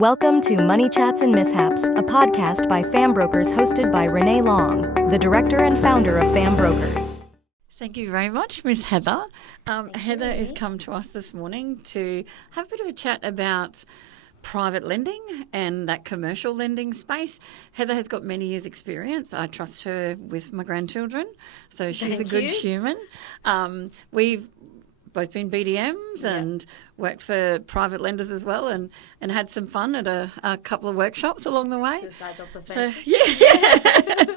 Welcome to Money Chats and Mishaps, a podcast by Fam Brokers hosted by Renae Long, the director and founder of Fam Brokers. Thank you very much, Miss Heather. Heather has come to us this morning to have a bit of a chat about private lending and that commercial lending space. Heather has got many years' experience. I trust her with my grandchildren, so she's a good human. We've both been BDMs and worked for private lenders as well, and had some fun at a couple of workshops along the way. Two sides of the So, fence. yeah.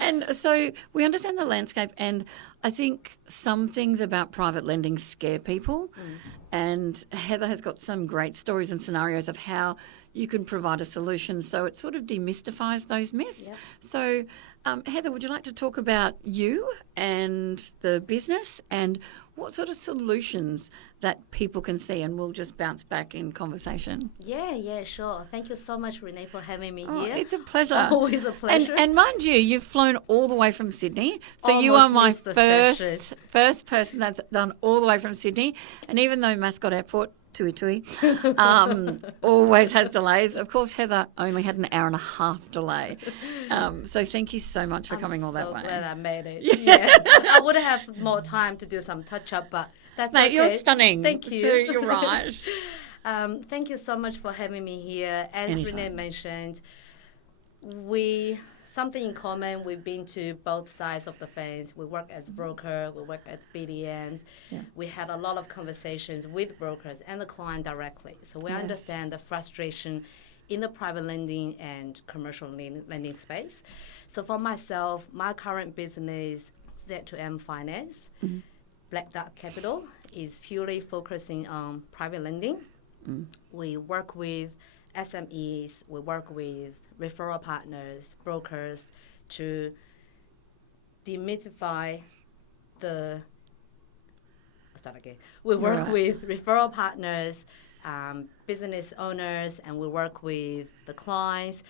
And so we understand the landscape, and I think some things about private lending scare people. And Heather has got some great stories and scenarios of how you can provide a solution, so it sort of demystifies those myths. Yep. So, Heather, would you like to talk about you and the business and what sort of solutions that people can see, and we'll just bounce back in conversation. Yeah, sure. Thank you so much, Renae, for having me Oh, here. it's a pleasure. Always a pleasure. And mind you, you've flown all the way from Sydney. So Almost you are my missed the session. first person that's done all the way from Sydney. And even though Mascot Airport, tui, always has delays. Of course, Heather only had an hour and a half delay. So thank you so much for coming all that way. I'm so glad I made it. Yeah. I would have more time to do some touch-up, but that's Mate, okay. you're stunning. Thank you. So you're right. Thank you so much for having me here. As Anytime. Renae mentioned, something in common. We've been to both sides of the fence. We work as broker. We work as BDMs. Yeah. We had a lot of conversations with brokers and the client directly. So we understand the frustration in the private lending and commercial lending space. So for myself, my current business, Z2M Finance, Black Duck Capital, is purely focusing on private lending. We work with SMEs, we work with referral partners, brokers to demystify the. I'll start again. We work with referral partners, business owners, and we work with the clients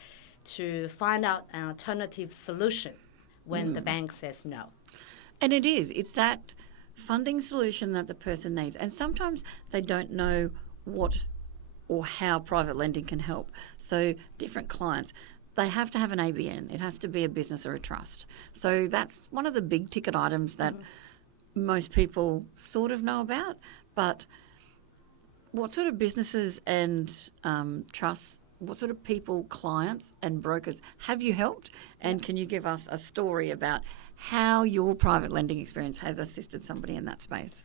to find out an alternative solution when the bank says no. And it's that funding solution that the person needs. And sometimes they don't know what or how private lending can help. So different clients, they have to have an ABN. It has to be a business or a trust. So that's one of the big ticket items that most people sort of know about. But what sort of businesses and trusts, what sort of people, clients and brokers have you helped? And can you give us a story about how your private lending experience has assisted somebody in that space?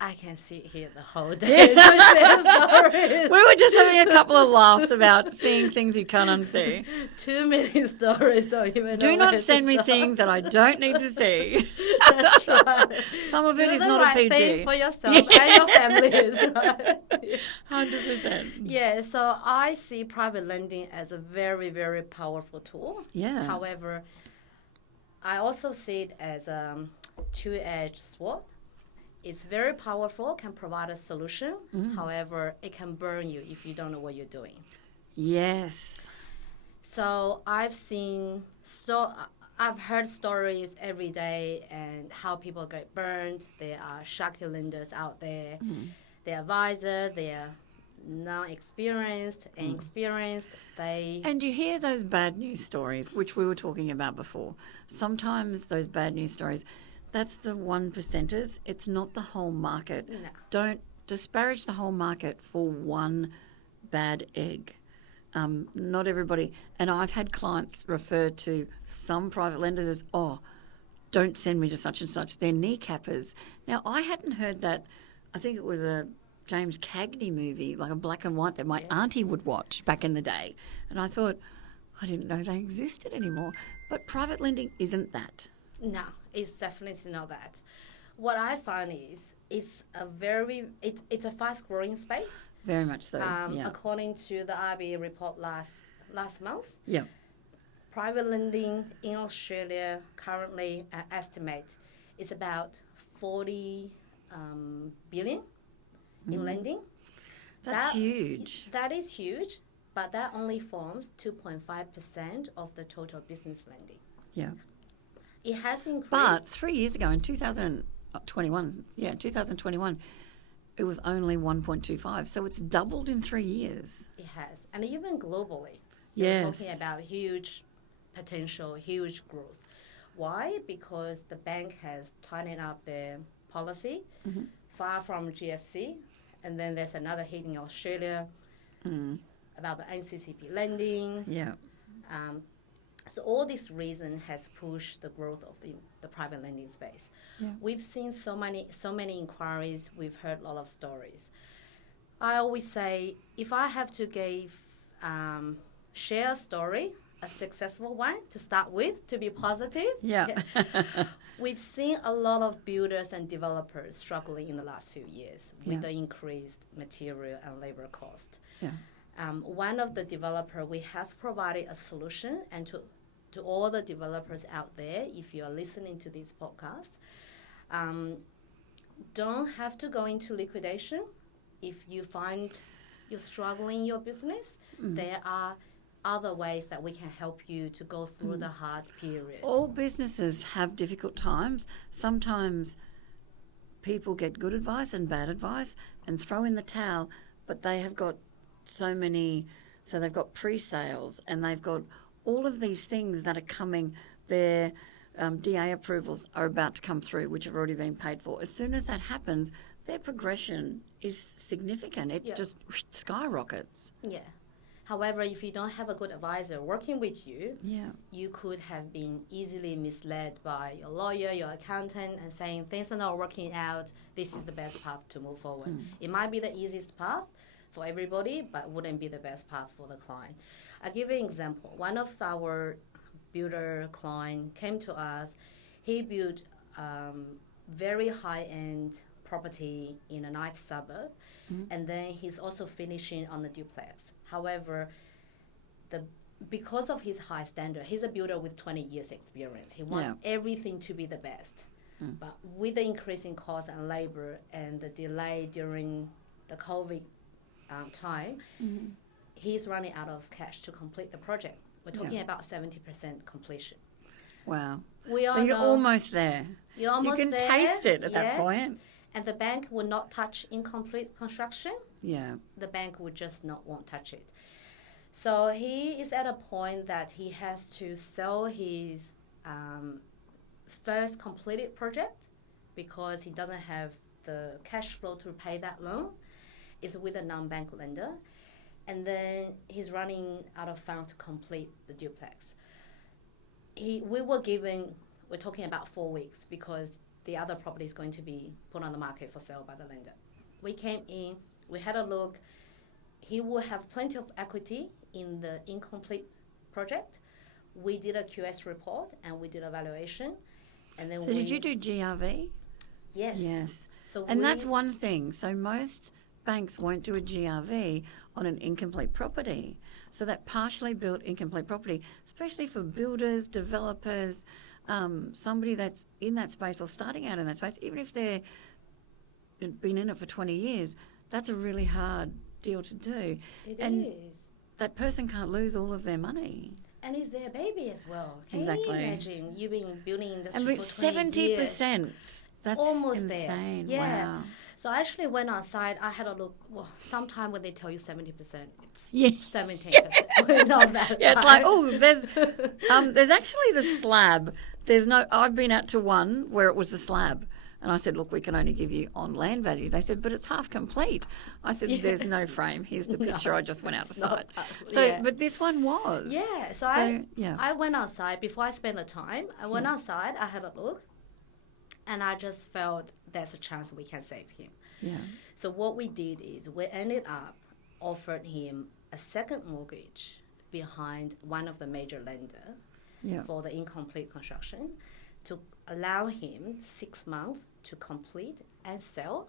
I can sit here the whole day to share stories. We were just having a couple of laughs about seeing things you can't unsee. Too many stories, don't even know. Do not where to send me start. things that I don't need to see. That's right. Some of it Do is the not right a PG. thing for yourself and your family is right. 100%. Yeah, so I see private lending as a very, very powerful tool. Yeah. However, I also see it as a two-edged sword. It's very powerful, can provide a solution. However, it can burn you if you don't know what you're doing. Yes. So I've heard stories every day and how people get burned. There are sharky lenders out there. They're advisor, they're non-experienced and experienced. And you hear those bad news stories, which we were talking about before. Sometimes those bad news stories, that's the 1%ers. It's not the whole market. No. Don't disparage the whole market for one bad egg. Not everybody. And I've had clients refer to some private lenders as, don't send me to such and such. They're kneecappers. Now, I hadn't heard that. I think it was a James Cagney movie, like a black and white that my auntie would watch back in the day. And I thought, I didn't know they existed anymore. But private lending isn't that. No, it's definitely not that. What I find is it's a fast-growing space. Very much so, yeah. According to the RBA report last month, Yeah. private lending in Australia currently estimate is about 40 billion in lending. That's huge. That is huge, but that only forms 2.5% of the total business lending. Yeah. It has increased. But 3 years ago in 2021, it was only 1.25. So it's doubled in 3 years. It has. And even globally, Yes. we're talking about huge potential, huge growth. Why? Because the bank has tightened up their policy, far from GFC. And then there's another hit in Australia about the NCCP lending. Yeah. So all this reason has pushed the growth of the private lending space. Yeah. We've seen so many inquiries. We've heard a lot of stories. I always say, if I have to share a story, a successful one to start with, to be positive. Yeah. We've seen a lot of builders and developers struggling in the last few years with the increased material and labor cost. Yeah. One of the developer, we have provided a solution, and to all the developers out there, if you are listening to this podcast, don't have to go into liquidation. If you find you're struggling in your business, there are other ways that we can help you to go through the hard period. All businesses have difficult times. Sometimes people get good advice and bad advice and throw in the towel, but they have got so they've got pre-sales and they've got all of these things that are coming. Their DA approvals are about to come through, which have already been paid for. As soon as that happens, their progression is significant. It just skyrockets. Yeah. However, if you don't have a good advisor working with you, you could have been easily misled by your lawyer, your accountant, and saying things are not working out. This is the best path to move forward. It might be the easiest path for everybody, but wouldn't be the best path for the client. I'll give you an example. One of our builder client came to us. He built very high-end property in a nice suburb, and then he's also finishing on the duplex. However, because of his high standard, he's a builder with 20 years experience. He wants everything to be the best. But with the increasing cost and labor and the delay during the COVID time, he's running out of cash to complete the project. We're talking about 70% completion. Wow. So you're almost there. You're almost there. You can taste it at that point. And the bank will not touch incomplete construction. Yeah. The bank would just not won't touch it. So he is at a point that he has to sell his first completed project because he doesn't have the cash flow to pay that loan. It's with a non-bank lender. And then he's running out of funds to complete the duplex. We're talking about 4 weeks because the other property is going to be put on the market for sale by the lender. We came in, we had a look. He will have plenty of equity in the incomplete project. We did a QS report and we did a valuation. And then did you do GRV? Yes. Yes. So that's one thing. So most banks won't do a GRV on an incomplete property. So that partially built incomplete property, especially for builders, developers, somebody that's in that space or starting out in that space, even if they've been in it for 20 years, that's a really hard deal to do. It and is. That person can't lose all of their money. And it's their baby as well. Can Exactly. you imagine you've been building industry And with for 20 years? 70%, that's almost insane. there. Yeah. Wow. So I actually went outside. I had a look. Well, sometime when they tell you 70%, it's Yeah. 17%. We're not that Yeah, it's high. like, there's actually the slab. I've been out to one where it was the slab. And I said, look, we can only give you on land value. They said, but it's half complete. I said, there's no frame. Here's the picture. I just went outside. But this one was. Yeah. So I went outside before I spent the time. I went outside. I had a look. And I just felt there's a chance we can save him. Yeah. So what we did is we ended up offered him a second mortgage behind one of the major lender for the incomplete construction to allow him 6 months to complete and sell.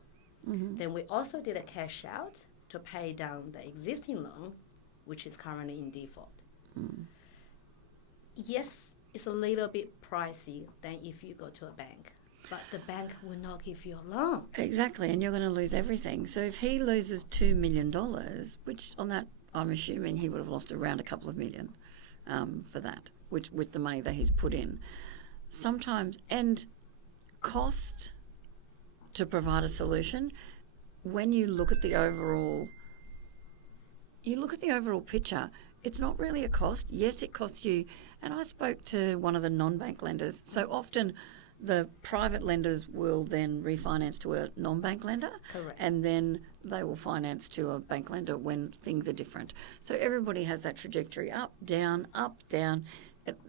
Mm-hmm. Then we also did a cash out to pay down the existing loan, which is currently in default. Mm. Yes, it's a little bit pricey than if you go to a bank. But the bank will not give you a loan. Exactly, and you're going to lose everything. So if he loses $2 million, which on that, I'm assuming he would have lost around a couple of million for that, which with the money that he's put in. Sometimes, and cost to provide a solution, when you look at the overall picture, it's not really a cost. Yes, it costs you. And I spoke to one of the non-bank lenders. So often the private lenders will then refinance to a non-bank lender. Correct. And then they will finance to a bank lender when things are different. So everybody has that trajectory up, down, up, down.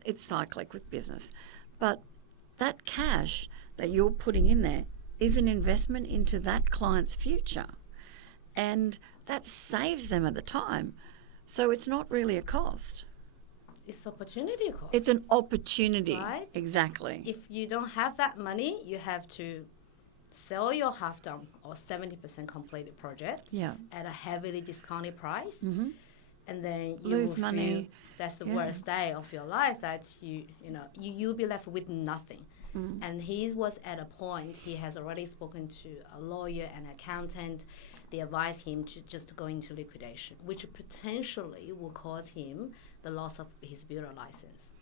It's cyclic with business. But that cash that you're putting in there is an investment into that client's future. And that saves them at the time. So it's not really a cost. It's opportunity cost. It's an opportunity. Right? Exactly. If you don't have that money, you have to sell your half done or 70% completed project at a heavily discounted price. Mm-hmm. And then you lose will money. Feel that's the worst day of your life, that you'll be left with nothing. Mm. And he was at a point, he has already spoken to a lawyer and accountant. They advised him to just go into liquidation, which potentially will cause him the loss of his builder license.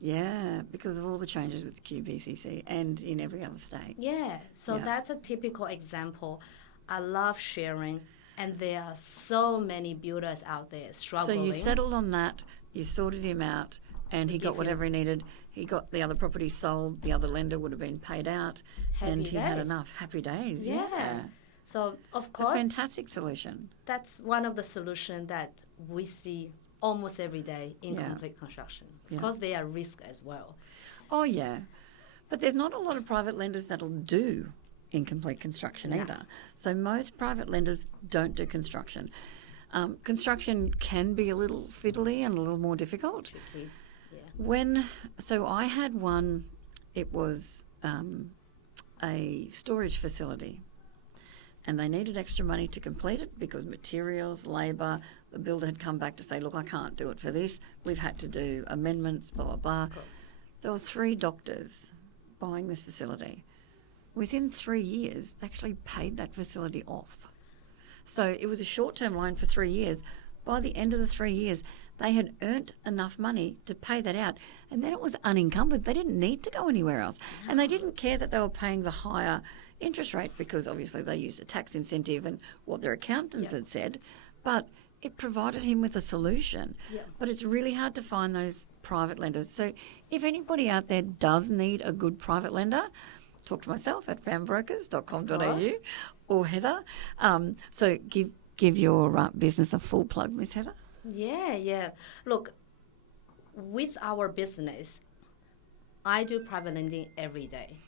Yeah, because of all the changes with QBCC and in every other state. Yeah, so that's a typical example. I love sharing, and there are so many builders out there struggling. So you settled on that, you sorted him out, and he got whatever he needed. He got the other property sold, the other lender would have been paid out, and he had enough. Happy days. Yeah. So, of It's course, a fantastic solution. that's one of the solutions that we see almost every day in complete construction, because they are risk as well. Oh, yeah. But there's not a lot of private lenders that'll do incomplete construction either. So most private lenders don't do construction. Construction can be a little fiddly and a little more difficult. Tricky. Yeah. So I had one, it was a storage facility, and they needed extra money to complete it because materials, labour, the builder had come back to say, look, I can't do it for this. We've had to do amendments, blah, blah, blah. There were 3 doctors buying this facility. Within 3 years, they actually paid that facility off. So it was a short-term loan for 3 years. By the end of the 3 years, they had earned enough money to pay that out. And then it was unencumbered. They didn't need to go anywhere else. And they didn't care that they were paying the higher interest rate because obviously they used a tax incentive and what their accountant had said. But it provided him with a solution. Yeah. But it's really hard to find those private lenders. So if anybody out there does need a good private lender, talk to myself at fambrokers.com.au or Heather. So give your business a full plug, Miss Heather. Yeah. Look, with our business, I do private lending every day.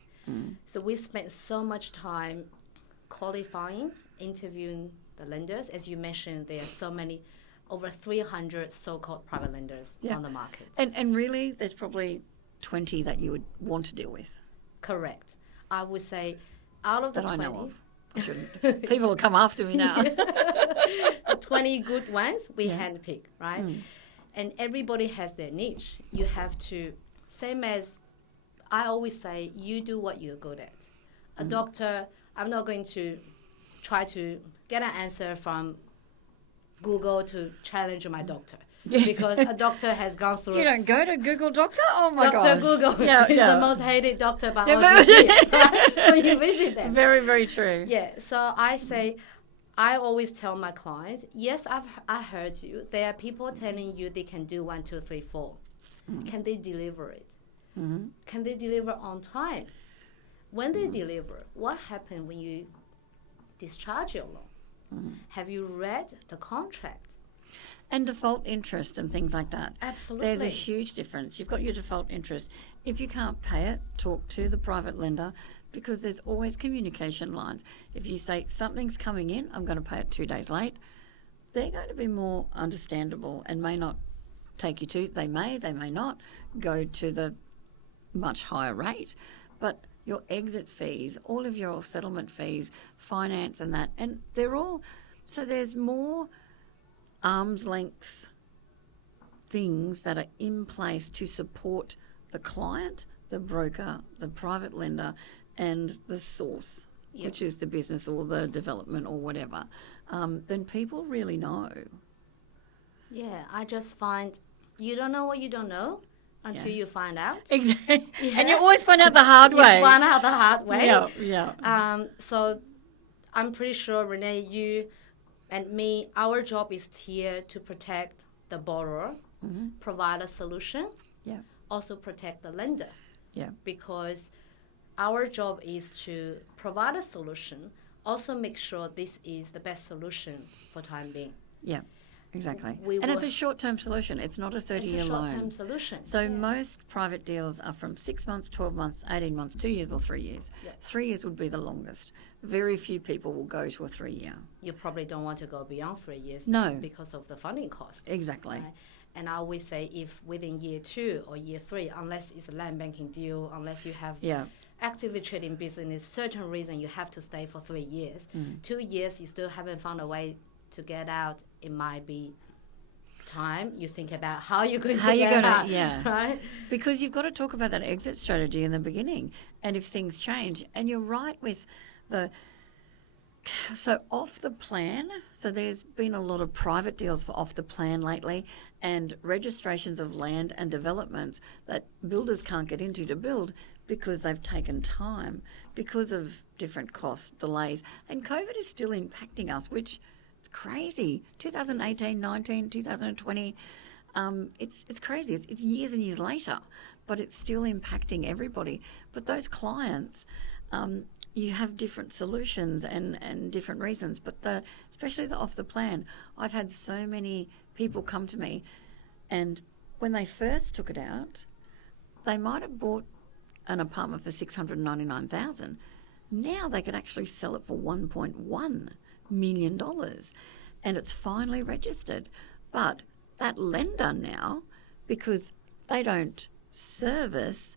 So we spend so much time qualifying, interviewing the lenders. As you mentioned, there are so many, over 300 so-called private lenders on the market. And really, there's probably 20 that you would want to deal with. Correct. I would say out of the 20... I know of. I shouldn't. People will come after me now. The 20 good ones, we handpick, right? And everybody has their niche. You have to, same as I always say, you do what you're good at. A doctor, I'm not going to try to get an answer from Google to challenge my doctor. Because a doctor has gone through... You don't go to Google Doctor? Oh, my God. Dr. Google is the most hated doctor by all right? When you visit them. Very, very true. Yeah, so I say, I always tell my clients, yes, I heard you. There are people telling you they can do 1, 2, 3, 4. Can they deliver it? Can they deliver on time? When they deliver, what happens when you discharge your loan? Have you read the contract? And default interest and things like that. Absolutely. There's a huge difference. You've got your default interest. If you can't pay it, talk to the private lender, because there's always communication lines. If you say something's coming in, I'm going to pay it 2 days late, they're going to be more understandable and may not take you to, they may not go to the much higher rate. But your exit fees, all of your settlement fees, finance and that, and they're all, so there's more arm's length things that are in place to support the client, the broker, the private lender, and the source, which is the business or the development or whatever, then people really know. Yeah, I just find you don't know what you don't know until you find out. Exactly. Yeah. And you always find out the hard way. You find out the hard way. Yeah. So I'm pretty sure, Renae, you and me, our job is here to protect the borrower, provide a solution, also protect the lender. Because our job is to provide a solution, also make sure this is the best solution for time being. Yeah, exactly. And it's a short-term solution. It's not a 30-year loan. It's a short-term solution. So most private deals are from 6 months, 12 months, 18 months, 2 years or 3 years. 3 years would be the longest. Very few people will go to a 3-year. You probably don't want to go beyond 3 years because of the funding cost. Exactly. Right? And I always say if within year 2 or year 3, unless it's a land banking deal, unless you have actively trading business, certain reason you have to stay for 3 years. 2 years, you still haven't found a way to get out. It might be time you think about how you're going to get out. Right? Because you've got to talk about that exit strategy in the beginning. And if things change, and you're right with so off the plan, so there's been a lot of private deals for off the plan lately, and registrations of land and developments that builders can't get into to build because they've taken time because of different costs, delays. And COVID is still impacting us, which is crazy. 2018, 19, 2020, it's crazy. It's years and years later, but it's still impacting everybody. But those clients, you have different solutions and different reasons, but especially the off the plan. I've had so many people come to me, and when they first took it out, they might have bought an apartment for $699,000. Now they could actually sell it for $1.1 million, and it's finally registered. But that lender now, because they don't service,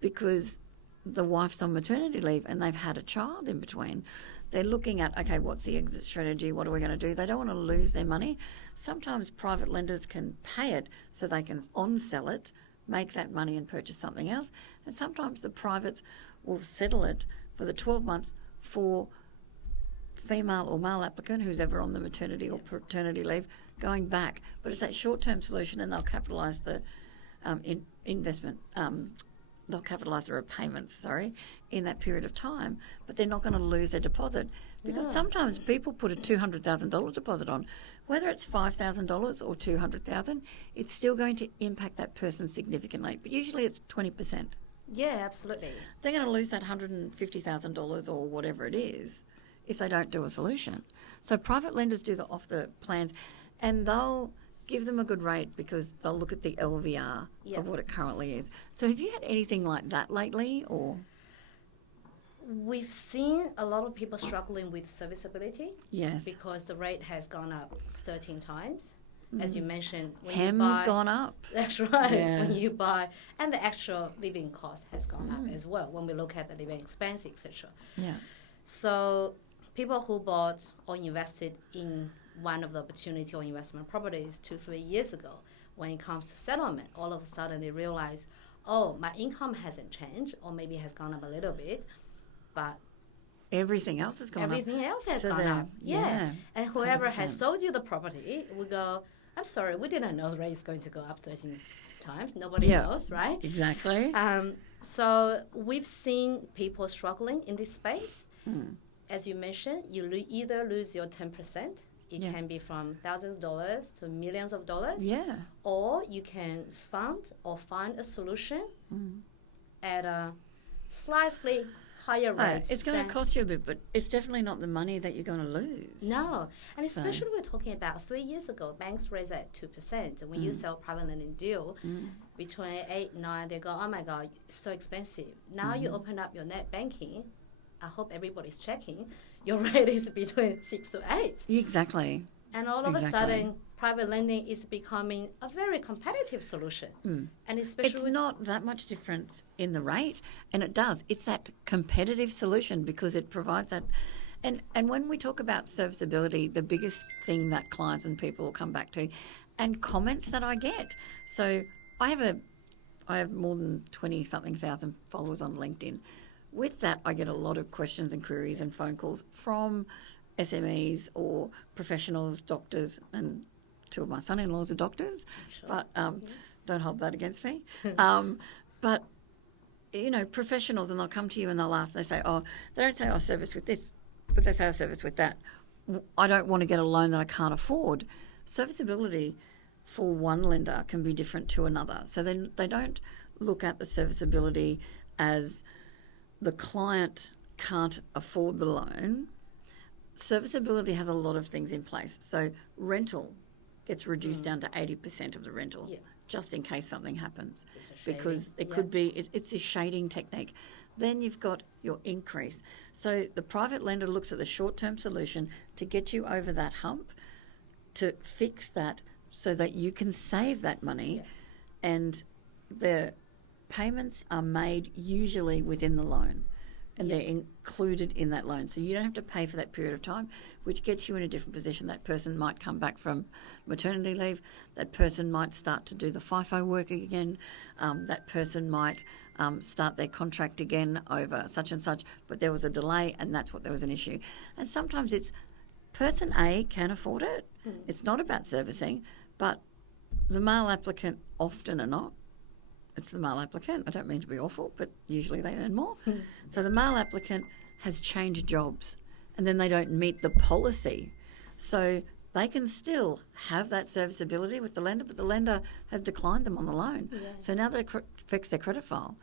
because the wife's on maternity leave and they've had a child in between, they're looking at, okay, what's the exit strategy? What are we going to do? They don't want to lose their money. Sometimes private lenders can pay it so they can on-sell it, make that money and purchase something else. And sometimes the privates will settle it for the 12 months for female or male applicant who's ever on the maternity or paternity leave going back. But it's that short-term solution, and they'll capitalise the investment. They'll capitalise the repayments, in that period of time, but they're not going to lose their deposit, because sometimes people put a $200,000 deposit on. Whether it's $5,000 or $200,000, it's still going to impact that person significantly, but usually it's 20%. Yeah, absolutely. They're going to lose that $150,000 or whatever it is if they don't do a solution. So private lenders do the off the plans, and they'll give them a good rate because they'll look at the LVR of what it currently is. So have you had anything like that lately, or? We've seen a lot of people struggling with serviceability. Yes. Because the rate has gone up 13 times. As you mentioned, when Hem's you buy, gone up. That's right. Yeah. When you buy, and the actual living cost has gone up as well when we look at the living expense, etc. Yeah. So people who bought or invested in one of the opportunity or investment properties 2-3 years ago, when it comes to settlement, all of a sudden they realize, oh, my income hasn't changed, or maybe has gone up a little bit, but everything else has gone up. Everything else has So gone up. yeah, And whoever 100%. has sold you the property will go, I'm sorry, we didn't know the rate is going to go up 13 times. Nobody knows, right? Exactly. So we've seen people struggling in this space. As you mentioned, you either lose your 10%. It can be from thousands of dollars to millions of dollars. Yeah. Or you can fund or find a solution at a slightly higher rate. It's going to cost you a bit, but it's definitely not the money that you're going to lose. No. And especially we're talking about 3 years ago, banks raised at 2%. When you sell private lending deal, between 8, 9, they go, oh my God, it's so expensive. Now you open up your net banking, I hope everybody's checking, your rate is between 6 to 8. Exactly. And all of a sudden, private lending is becoming a very competitive solution. And especially it's not that much difference in the rate, and it does. It's that competitive solution because it provides that. And when we talk about serviceability, the biggest thing that clients and people will come back to, and comments that I get. So I have more than 20-something thousand followers on LinkedIn. With that, I get a lot of questions and queries and phone calls from SMEs or professionals, doctors, and 2 of my son-in-laws are doctors, but don't hold that against me. But, professionals, and they'll come to you and they'll ask, they say, oh, they don't say, service with this. but they say a service with that. I don't want to get a loan that I can't afford. Serviceability for one lender can be different to another. So then they don't look at the serviceability as the client can't afford the loan. Serviceability has a lot of things in place. So rental gets reduced down to 80% of the rental, just in case something happens, because it could be, it's a shading technique. Then you've got your increase. So the private lender looks at the short-term solution to get you over that hump, to fix that so that you can save that money, and the payments are made usually within the loan, and they're included in that loan. So you don't have to pay for that period of time, which gets you in a different position. That person might come back from maternity leave. That person might start to do the FIFO work again. That person might start their contract again over such and such, but there was a delay, and that's what there was an issue. And sometimes it's person A can afford it. It's not about servicing, but the male applicant often are not. It's the male applicant. I don't mean to be awful, but usually they earn more. So the male applicant has changed jobs, and then they don't meet the policy. So they can still have that serviceability with the lender, but the lender has declined them on the loan. So now that it affects their credit file,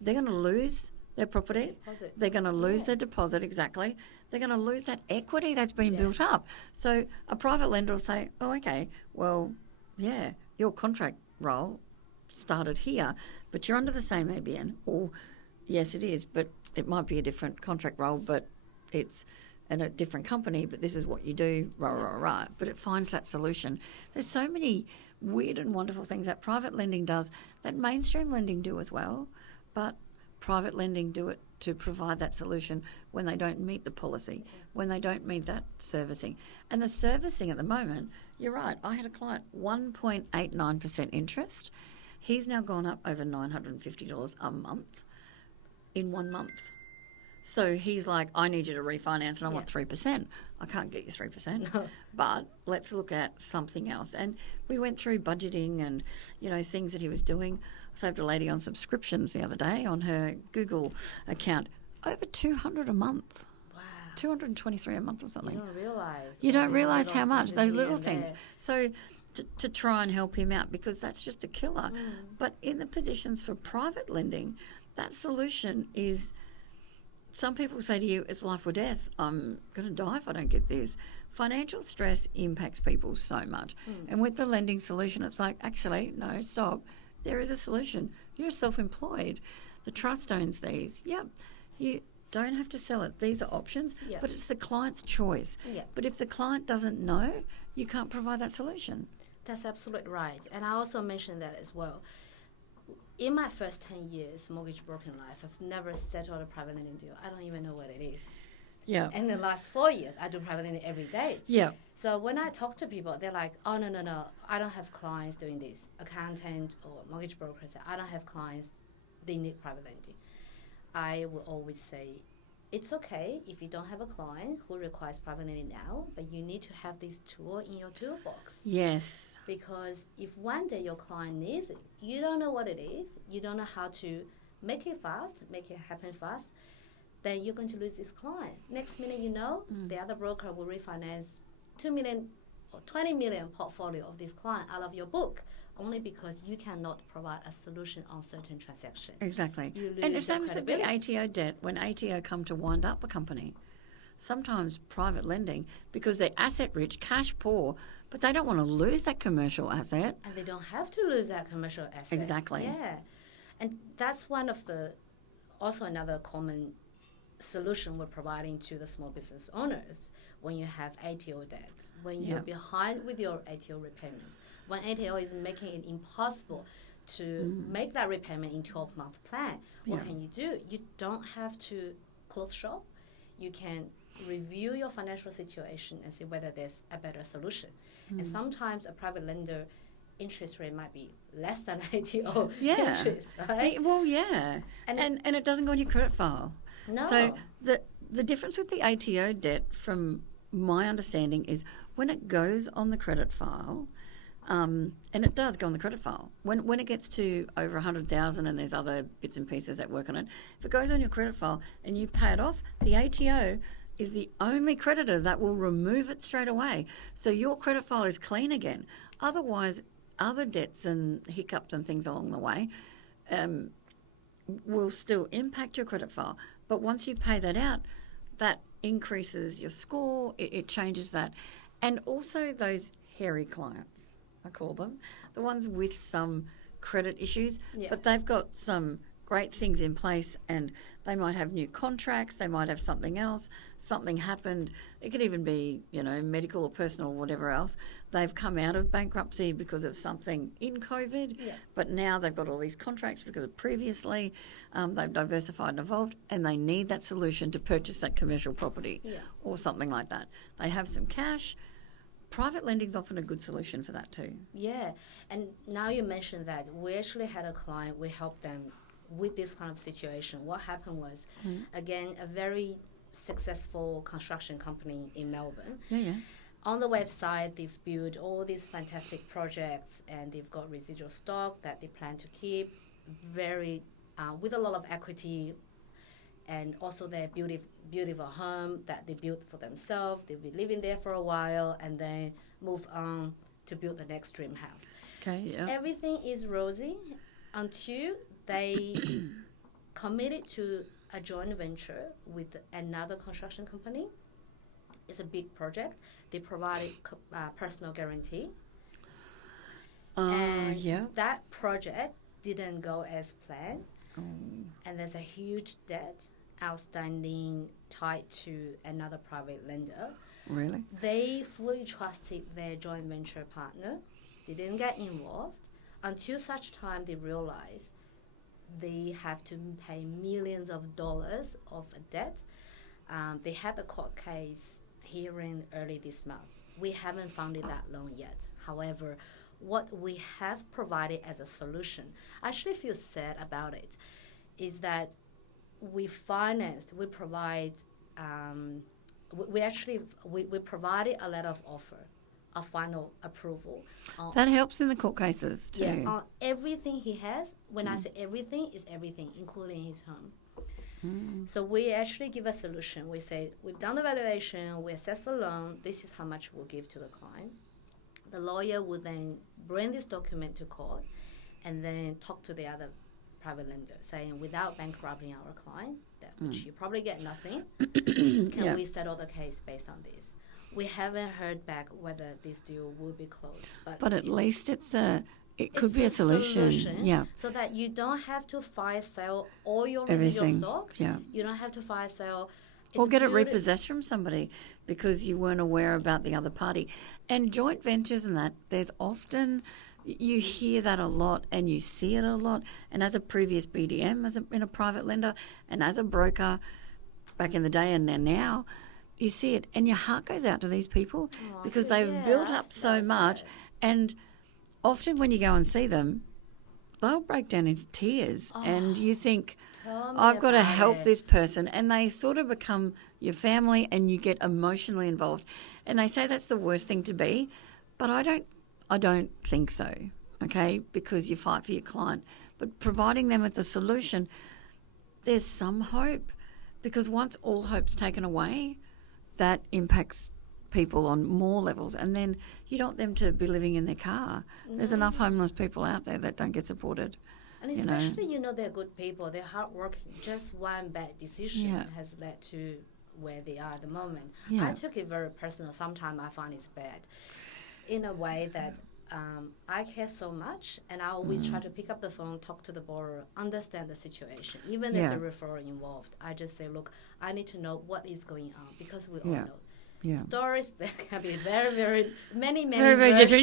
they're going to lose their property. Deposit. They're going to lose their deposit, exactly. They're going to lose that equity that's been built up. So a private lender will say, oh, okay, well, yeah, your contract role started here, but you're under the same ABN. Or, yes, it is, but it might be a different contract role, but it's in a different company, but this is what you do, rah. But it finds that solution. There's so many weird and wonderful things that private lending does that mainstream lending do as well, but private lending do it to provide that solution when they don't meet the policy, when they don't meet that servicing. And the servicing at the moment, you're right, I had a client, 1.89% interest. He's now gone up over $950 a month in 1 month. So he's like, I need you to refinance and I want 3%. I can't get you 3%, but let's look at something else. And we went through budgeting and, things that he was doing. I saved a lady on subscriptions the other day on her Google account, over $200 a month. Wow. $223 a month or something. You don't realise how much, those little things. There. So to try and help him out, because that's just a killer. But in the positions for private lending, that solution is, some people say to you, it's life or death. I'm going to die if I don't get this. Financial stress impacts people so much. And with the lending solution, it's like, actually, no, stop. There is a solution. You're self-employed. The trust owns these. Yep. You don't have to sell it. These are options, but it's the client's choice. But if the client doesn't know, you can't provide that solution. That's absolutely right. And I also mentioned that as well. In my first 10 years mortgage broking life, I've never settled a private lending deal. I don't even know what it is. Yeah. And in the last 4 years, I do private lending every day. Yeah. So when I talk to people, they're like, oh, no, I don't have clients doing this. Accountant or mortgage brokers, I don't have clients, they need private lending. I will always say, it's okay if you don't have a client who requires private lending now, but you need to have this tool in your toolbox. Yes. Because if one day your client needs it, you don't know what it is, you don't know how to make it fast, make it happen fast, then you're going to lose this client. Next minute you know, the other broker will refinance 2 million or 20 million portfolio of this client out of your book, only because you cannot provide a solution on certain transaction. Exactly. And the same with the ATO debt. When ATO come to wind up a company, sometimes private lending, because they're asset rich, cash poor, but they don't want to lose that commercial asset. And they don't have to lose that commercial asset. Exactly. Yeah. And that's one of the, also another common solution we're providing to the small business owners when you have ATO debt, when you're behind with your ATO repayments, when ATO is making it impossible to make that repayment in 12-month plan. What can you do? You don't have to close shop. You can review your financial situation and see whether there's a better solution. And sometimes a private lender interest rate might be less than ATO interest, right? Well, yeah. And it doesn't go on your credit file. No. So the difference with the ATO debt, from my understanding, is when it goes on the credit file, and it does go on the credit file, when it gets to over 100,000 and there's other bits and pieces that work on it, if it goes on your credit file and you pay it off, the ATO is the only creditor that will remove it straight away. So your credit file is clean again. Otherwise, other debts and hiccups and things along the way will still impact your credit file. But once you pay that out, that increases your score, it changes that. And also those hairy clients, I call them, the ones with some credit issues, but they've got some great things in place and they might have new contracts, they might have something else, something happened. It could even be, medical or personal or whatever else. They've come out of bankruptcy because of something in COVID, but now they've got all these contracts because of previously. They've diversified and evolved and they need that solution to purchase that commercial property or something like that. They have some cash. Private lending is often a good solution for that too. Yeah, and now you mentioned that, we actually had a client, we helped them with this kind of situation. What happened was, again, a very successful construction company in Melbourne. On the website, they've built all these fantastic projects and they've got residual stock that they plan to keep very with a lot of equity, and also their beautiful home that they built for themselves. They'll be living there for a while and then move on to build the next dream house. Okay, yeah. Everything is rosy until they committed to a joint venture with another construction company. It's a big project. They provided personal guarantee. And that project didn't go as planned. And there's a huge debt outstanding tied to another private lender. Really? They fully trusted their joint venture partner. They didn't get involved until such time they realized they have to pay millions of dollars of a debt. They had the court case hearing early this month. We haven't funded that loan yet. However, what we have provided as a solution, I actually feel sad about it, is that we provided a letter of offer, a final approval. That helps in the court cases too. Yeah, on everything he has. When I say everything, is everything, including his home. So we actually give a solution. We say, we've done the valuation, we assess the loan, this is how much we'll give to the client. The lawyer will then bring this document to court and then talk to the other private lender, saying, without bankrupting our client, which you probably get nothing, can we settle the case based on this? We haven't heard back whether this deal will be closed. But at least it could be a solution. Yeah. So that you don't have to fire sale all your residual stock. Yeah. You don't have to fire sale. Or get it repossessed from somebody because you weren't aware about the other party. And joint ventures and that, there's often, you hear that a lot and you see it a lot. And as a previous BDM, in a private lender, and as a broker back in the day and now, you see it and your heart goes out to these people because they've built up so much. And often when you go and see them, they'll break down into tears and you think, I've got to help this person. And they sort of become your family and you get emotionally involved. And they say that's the worst thing to be, but I don't think so, okay, because you fight for your client. But providing them with a solution, there's some hope, because once all hope's taken away, that impacts people on more levels. And then you don't want them to be living in their car. There's enough homeless people out there that don't get supported. And especially, they're good people, they're hardworking. Just one bad decision has led to where they are at the moment. I took it very personal. Sometimes I find it's bad in a way that I care so much, and I always try to pick up the phone, talk to the borrower, understand the situation. Even there's a referral involved, I just say, look, I need to know what is going on, because we all know. Stories that can be very, very many very different.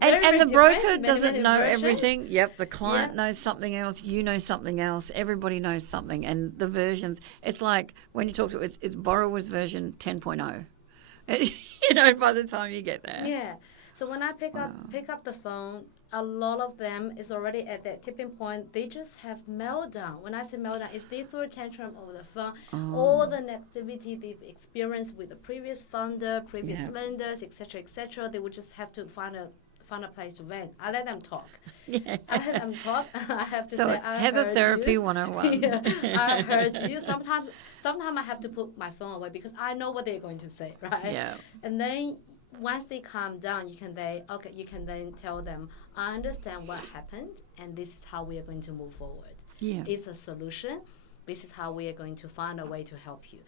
And the broker doesn't know everything. Yep, the client knows something else. You know something else. Everybody knows something. And the versions, it's like when you talk to it's borrower's version 10.0. By the time you get there. Yeah. So when I pick up the phone, a lot of them is already at that tipping point. They just have meltdown. When I say meltdown, it's they throw a tantrum over the phone. All the negativity they've experienced with the previous funder, previous lenders, etc. They would just have to find a place to vent. I let them talk. I let them talk. I have to say, so it's Heather Therapy 101. I heard you. Sometimes sometimes I have to put my phone away because I know what they're going to say, right? Yeah. And then once they calm down, you can then tell them, I understand what happened, and this is how we are going to move forward. Yeah. It's a solution. This is how we are going to find a way to help you.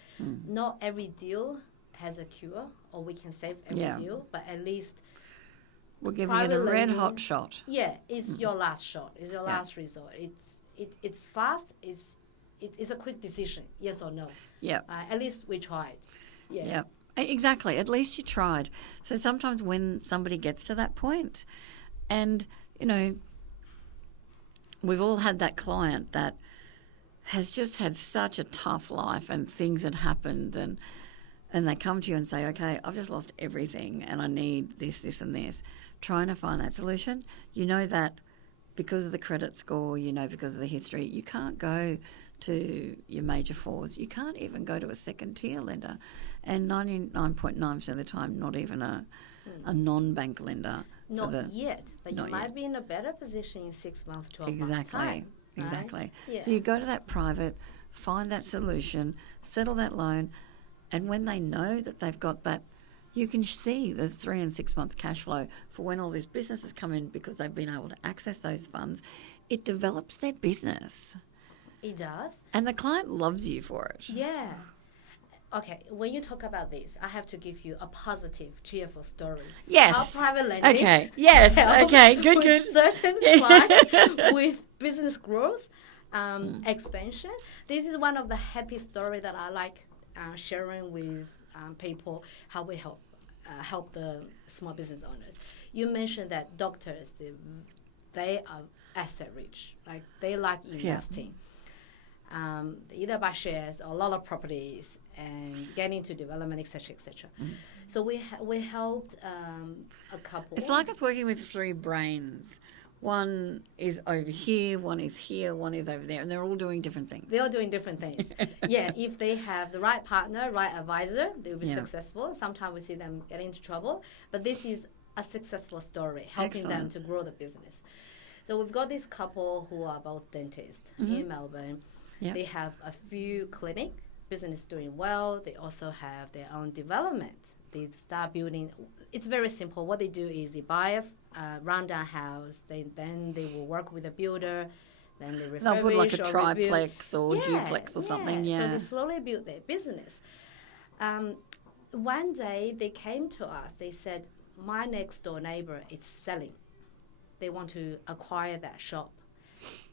Not every deal has a cure, or we can save every deal, but at least we're giving it a red hot shot. Yeah, it's your last shot. It's your last resort. It's fast. It's a quick decision, yes or no. Yeah. At least we tried. Yeah. Yeah. Exactly. At least you tried. So sometimes when somebody gets to that point, and, you know, we've all had that client that has just had such a tough life and things had happened and they come to you and say, okay, I've just lost everything and I need this, this and this. Trying to find that solution. You know that because of the credit score, you know, because of the history, you can't go to your major fours. You can't even go to a second tier lender. And 99.9% of the time, not even a non-bank lender. Not yet, but you might yet. be in a better position in 6 months, 12 months' time. Exactly. Right? Yeah. So you go to that private, find that solution, settle that loan, and when they know that they've got that, you can see the 3 and 6 month cash flow for when all these businesses come in because they've been able to access those funds. It develops their business. It does. And the client loves you for it. Yeah. Okay, when you talk about this, I have to give you a positive, cheerful story. Yes. Our private lending. Okay. Yes. Okay. Good. With Good. certain clients with business growth, expansion. This is one of the happy stories that I like sharing with people how we help the small business owners. You mentioned that doctors they are asset rich, like they like investing. Either buy shares or a lot of properties and get into development, etc., etc. So we helped a couple. It's like it's working with 3 brains. One is over here, one is here, one is over there, and they're all doing different things. They're all doing different things. Yeah, if they have the right partner, right advisor, they'll be successful. Sometimes we see them get into trouble, but this is a successful story, helping them to grow the business. So we've got this couple who are both dentists in Melbourne. Yep. They have a few clinics, business doing well. They also have their own development. They start building. It's very simple. What they do is they buy a rundown house. Then they will work with a builder. Then they refurbish. They'll put like a or triplex or duplex or something. Yeah. So they slowly build their business. One day they came to us. They said, "My next door neighbor is selling. They want to acquire that shop.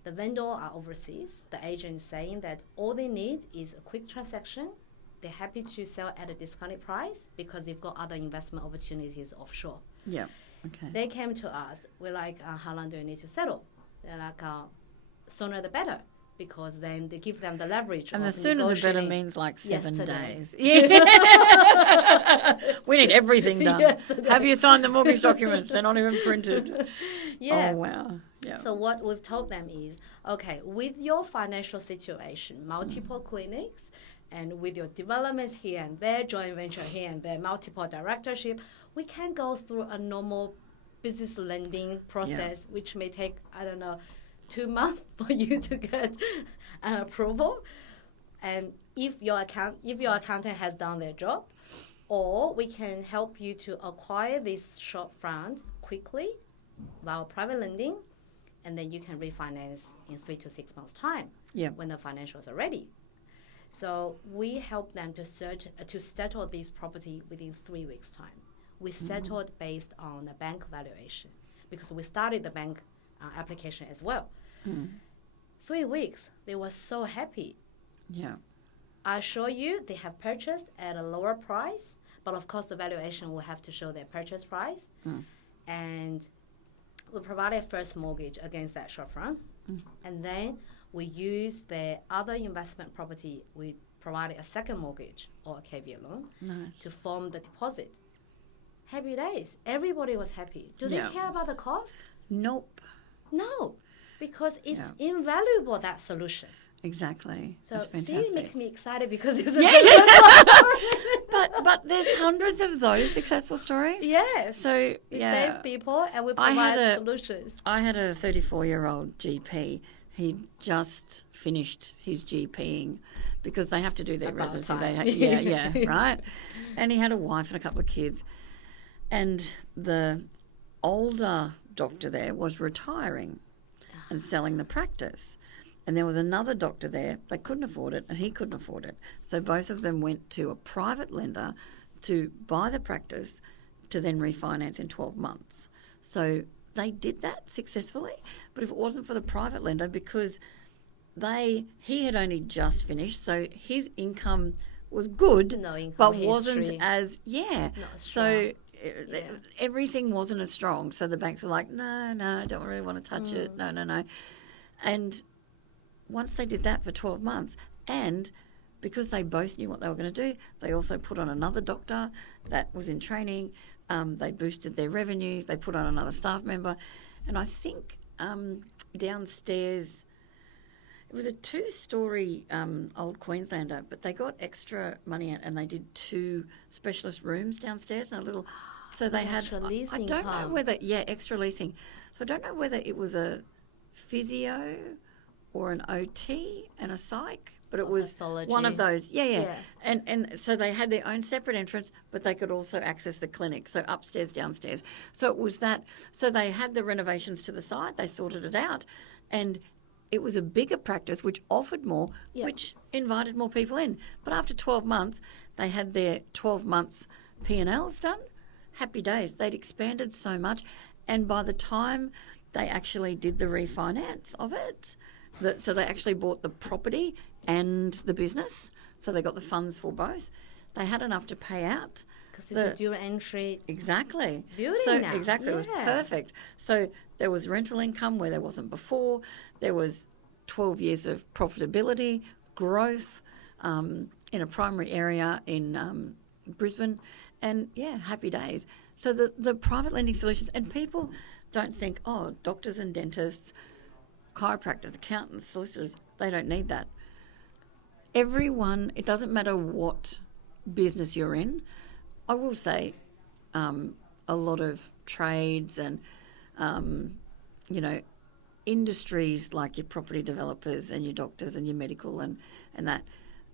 The vendor are overseas. The agent is saying that all they need is a quick transaction. They're happy to sell at a discounted price because they've got other investment opportunities offshore." Yeah. Okay. They came to us. We're like, how long do you need to settle? They're like, sooner the better, because then they give them the leverage. And the sooner the better means like 7 yesterday. days. Yeah. We need everything done. Yesterday. Have you signed the mortgage documents? They're not even printed. Yeah. Oh, wow. Yeah. So what we've told them is, okay, with your financial situation, multiple clinics, and with your developments here and there, joint venture here and there, multiple directorship, we can go through a normal business lending process, which may take, 2 months for you to get an approval. And if your accountant has done their job, or we can help you to acquire this shop front quickly via private lending, and then you can refinance in 3 to 6 months' time when the financials are ready. So we help them to settle this property within 3 weeks' time. We settled based on a bank valuation because we started the bank application as well. 3 weeks, they were so happy. Yeah. I assure you, they have purchased at a lower price, but of course the valuation will have to show their purchase price. And we provided a first mortgage against that shopfront. And then we use their other investment property. We provided a second mortgage or a KVA loan to form the deposit. Happy days. Everybody was happy. Do they care about the cost? Nope. No, because it's invaluable, that solution. Exactly. So that's fantastic. see, it makes me excited because it's But there's hundreds of those successful stories. Yes. So we save people and we provide solutions. I had a 34-year-old GP He'd just finished his GPing because they have to do their About residency. time. Right. And he had a wife and a couple of kids. And the older doctor there was retiring and selling the practice. And there was another doctor there. They couldn't afford it and he couldn't afford it. So both of them went to a private lender to buy the practice to then refinance in 12 months. So they did that successfully. But if it wasn't for the private lender, because he had only just finished, so his income was good, No income but history. wasn't as, Not so strong. everything wasn't as strong. So the banks were like, no, I don't really want to touch it. No. And once they did that for 12 months, and because they both knew what they were going to do, they also put on another doctor that was in training. They boosted their revenue. They put on another staff member. And I think downstairs, it was a 2-story old Queenslander, but they got extra money out and they did 2 specialist rooms downstairs and a little. So they had. Extra I leasing don't know come. whether extra leasing. So I don't know whether it was a physio or an OT and a psych, but it was pathology. one of those. Yeah. Yeah. And so they had their own separate entrance, but they could also access the clinic, so upstairs, downstairs. So it was that. So they had the renovations to the side. They sorted it out, and it was a bigger practice, which offered more, Yeah. which invited more people in. But after 12 months, they had their 12 months P&Ls done. Happy days. They'd expanded so much, and by the time they actually did the refinance of it, so they actually bought the property and the business, so they got the funds for both. They had enough to pay out. Because it's a dual entry. Exactly. Building So now. exactly, it was Yeah. perfect. So there was rental income where there wasn't before. There was 12 years of profitability, growth in a primary area in Brisbane, and happy days. So the private lending solutions, and people don't think, doctors and dentists, chiropractors, accountants, solicitors, they don't need that. Everyone, it doesn't matter what business you're in. I will say a lot of trades and, industries like your property developers and your doctors and your medical and that,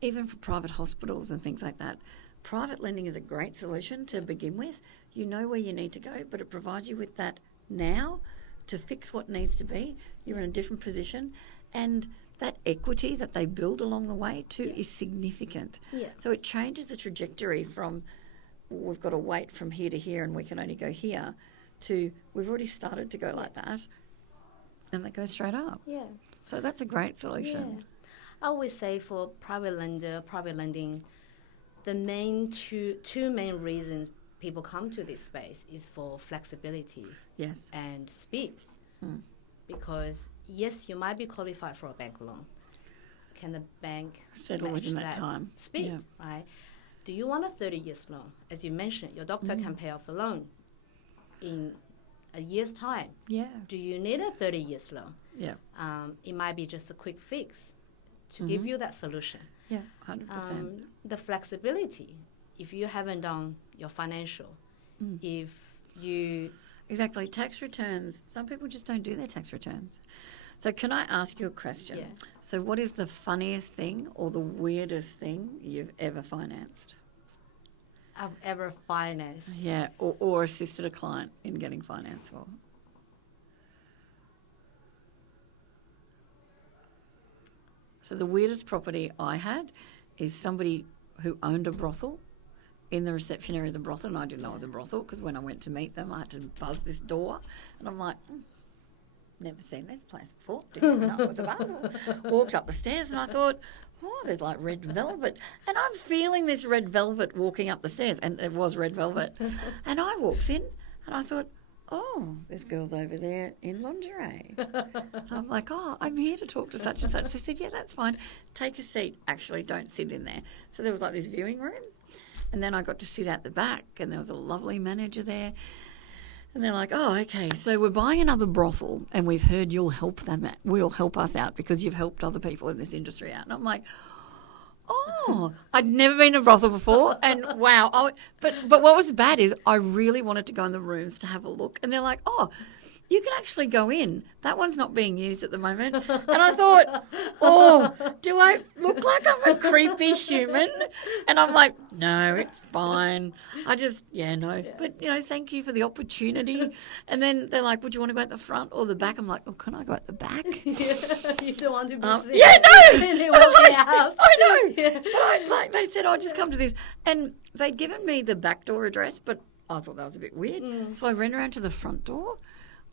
even for private hospitals and things like that, private lending is a great solution to begin with. You know where you need to go, but it provides you with that now to fix what needs to be. You're in a different position, and that equity that they build along the way too is significant. Yeah. So it changes the trajectory from we've got to wait from here to here and we can only go here to we've already started to go like that and they go straight up. Yeah. So that's a great solution. Yeah. I always say for private lending, the main two main reasons people come to this space is for flexibility Yes. and speed. Because yes, you might be qualified for a bank loan. Can the bank Settle match within that time. speed, Yeah. right? Do you want a 30 years loan? As you mentioned, your doctor can pay off the loan in a year's time. Yeah. Do you need a 30 years loan? Yeah. It might be just a quick fix to give you that solution. Yeah. 100%. The flexibility, if you haven't done your financial, if you... Exactly. Tax returns. Some people just don't do their tax returns. So can I ask you a question? Yeah. So what is the funniest thing or the weirdest thing you've ever financed? I've ever financed. Yeah. Or assisted a client in getting finance for? So the weirdest property I had is somebody who owned a brothel in the reception area of the brothel, and I didn't know it was a brothel because when I went to meet them, I had to buzz this door, and I'm like, never seen this place before, didn't even know it was available. Walked up the stairs, and I thought, there's like red velvet, and I'm feeling this red velvet walking up the stairs, and it was red velvet, and I walks in, and I thought, this girl's over there in lingerie. I'm like, I'm here to talk to such and such. They said, yeah, that's fine. Take a seat. Actually, don't sit in there. So there was like this viewing room. And then I got to sit at the back, and there was a lovely manager there. And they're like, okay, so we're buying another brothel, and we've heard you'll help them out. We'll help us out because you've helped other people in this industry out. And I'm like, I'd never been to a brothel before, and wow. But what was bad is I really wanted to go in the rooms to have a look. And they're like, you can actually go in. That one's not being used at the moment. And I thought, oh, do I look like I'm a creepy human? And I'm like, no, it's fine. I just, no. But, thank you for the opportunity. And then they're like, would you want to go at the front or the back? I'm like, oh, can I go at the back? You don't want to be seen. Yeah, no. Really I know. Yeah. But they said, oh, just come to this. And they'd given me the back door address, but I thought that was a bit weird. So I ran around to the front door.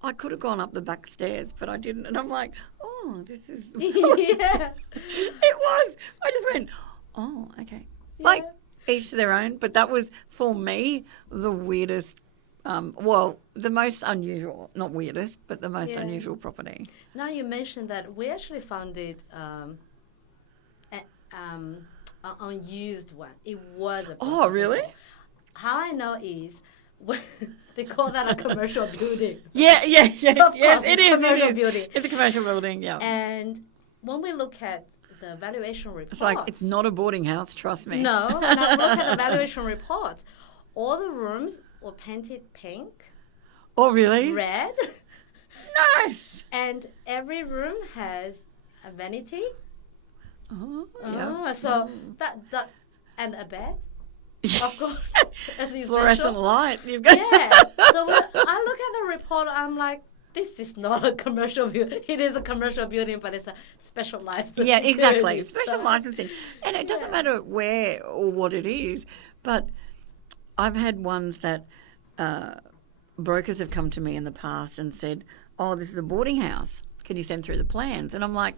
I could have gone up the back stairs, but I didn't. And I'm like, oh, this is... Yeah. It was. I just went, oh, okay. Yeah. Like, each to their own. But that was, for me, the weirdest, the most unusual, not weirdest, but the most unusual property. Now you mentioned that we actually found it an unused one. It was a Oh, really? How I know is they call that a commercial building. Yeah. Of Yes, course, it it's is. a commercial building. It's a commercial building, yeah. And when we look at the valuation report... It's like, it's not a boarding house, trust me. No, when I look at the valuation report, all the rooms were painted pink, Oh, really? red, Nice. and every room has a vanity. Oh, yeah. So that and a bed, of course, as essential. Fluorescent light. You've got Yeah. So when I look at the report, I'm like, this is not a commercial building. It is a commercial building, but it's a specialized. Yeah, exactly. building. Special So- licensing. And it doesn't matter where or what it is, but I've had ones that brokers have come to me in the past and said, oh, this is a boarding house. Can you send through the plans? And I'm like,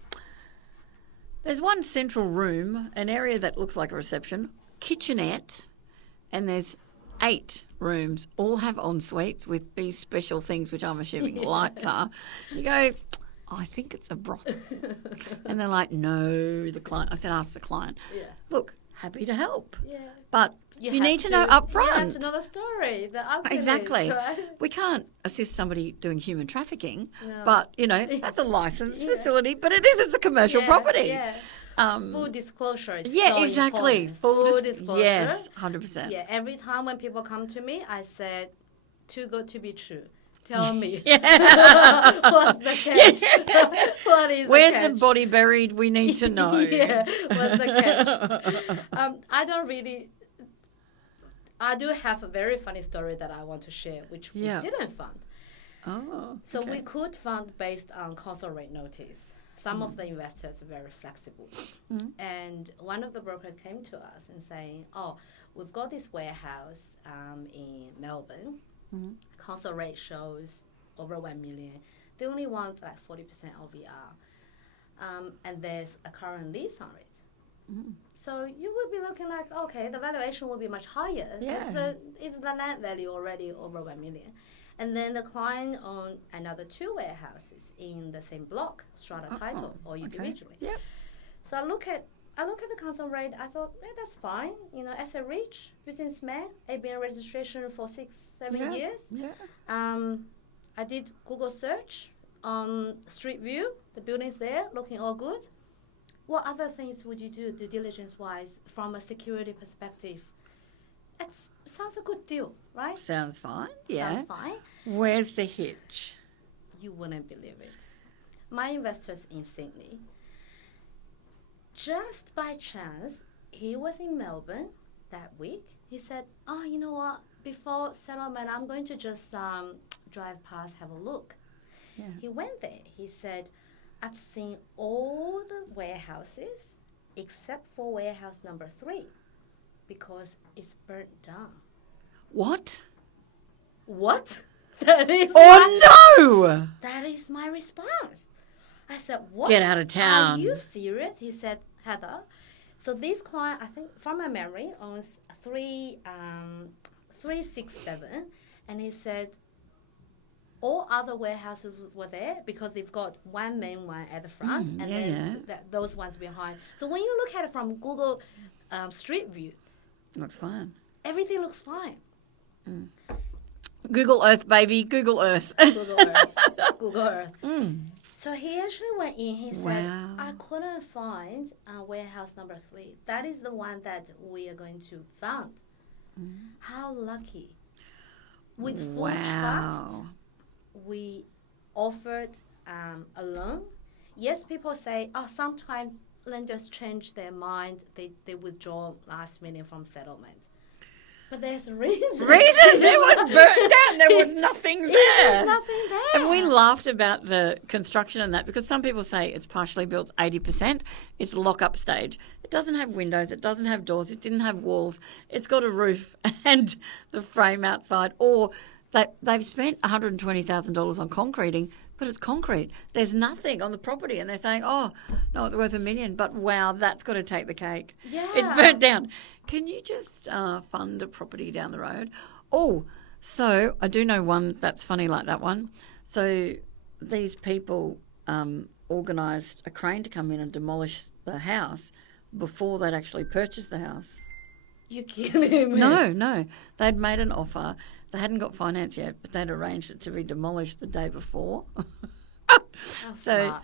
there's one central room, an area that looks like a reception, kitchenette, and there's 8 rooms, all have en suites with these special things, which I'm assuming lights are. You go, I think it's a brothel. And they're like, no, the client. I said, ask the client. Yeah. Look, happy to help. Yeah. But you have need to know up You front. have to know the story. The ugliness, Exactly. right? We can't assist somebody doing human trafficking, No. but, that's a licensed facility, but it's a commercial property. Yeah. Full disclosure is Yeah, so exactly. important. Full disclosure. Yes, 100%. Yeah, every time when people come to me, I said, too good to be true. Tell me. What's the catch? What is Where's the catch? the body buried? We need to know. Yeah, what's the catch? I do have a very funny story that I want to share, which we didn't fund. Oh, So okay. we could fund based on console rate notice. Some of the investors are very flexible. And one of the brokers came to us and saying, oh, we've got this warehouse in Melbourne. Console rate shows over 1 million. They only want like 40% LVR. And there's a current lease on it. So you would be looking like, okay, the valuation will be much higher. Yeah. It's the net value already over 1 million. And then the client owned another 2 warehouses in the same block, strata title or individually. Yep. So I look at the console rate. I thought, that's fine. Asset rich, businessman, ABN registration for 6-7 years. Yeah. I did Google search on Street View. The building's there, looking all good. What other things would you do due diligence-wise from a security perspective? It sounds a good deal, right? Sounds fine. Yeah. Sounds fine. Where's the hitch? You wouldn't believe it. My investors in Sydney, just by chance, he was in Melbourne that week. He said, oh, you know what? Before settlement, I'm going to just drive past, have a look. Yeah. He went there. He said, I've seen all the warehouses except for warehouse number 3 because it's burnt down. What? What? That is no! That is my response. I said, what? Get out of town. Are you serious? He said, Heather. So this client, I think, from my memory, owns 367. And he said, all other warehouses were there because they've got one main one at the front and then those ones behind. So when you look at it from Google Street View, looks fine. everything looks fine. Google Earth, baby. Google Earth. Google Earth. Google Earth. So he actually went in. He said, Wow. I couldn't find warehouse number 3. That is the one that we are going to fund. How lucky. With full trust, we offered a loan, yes, people say, oh, sometimes lenders change their mind. They withdraw last minute from settlement. But there's reasons. It was burnt down. There was nothing there. There's nothing there. And we laughed about the construction and that because some people say it's partially built 80%. It's lock-up stage. It doesn't have windows. It doesn't have doors. It didn't have walls. It's got a roof and the frame outside. Or they've spent $120,000 on concreting, but it's concrete. There's nothing on the property. And they're saying, oh, no, it's worth $1 million. But, wow, that's got to take the cake. Yeah. It's burnt down. Can you just fund a property down the road? Oh, so I do know one that's funny like that one. So these people organised a crane to come in and demolish the house before they'd actually purchased the house. You're kidding me? No. They'd made an offer. They hadn't got finance yet, but they'd arranged it to be demolished the day before. So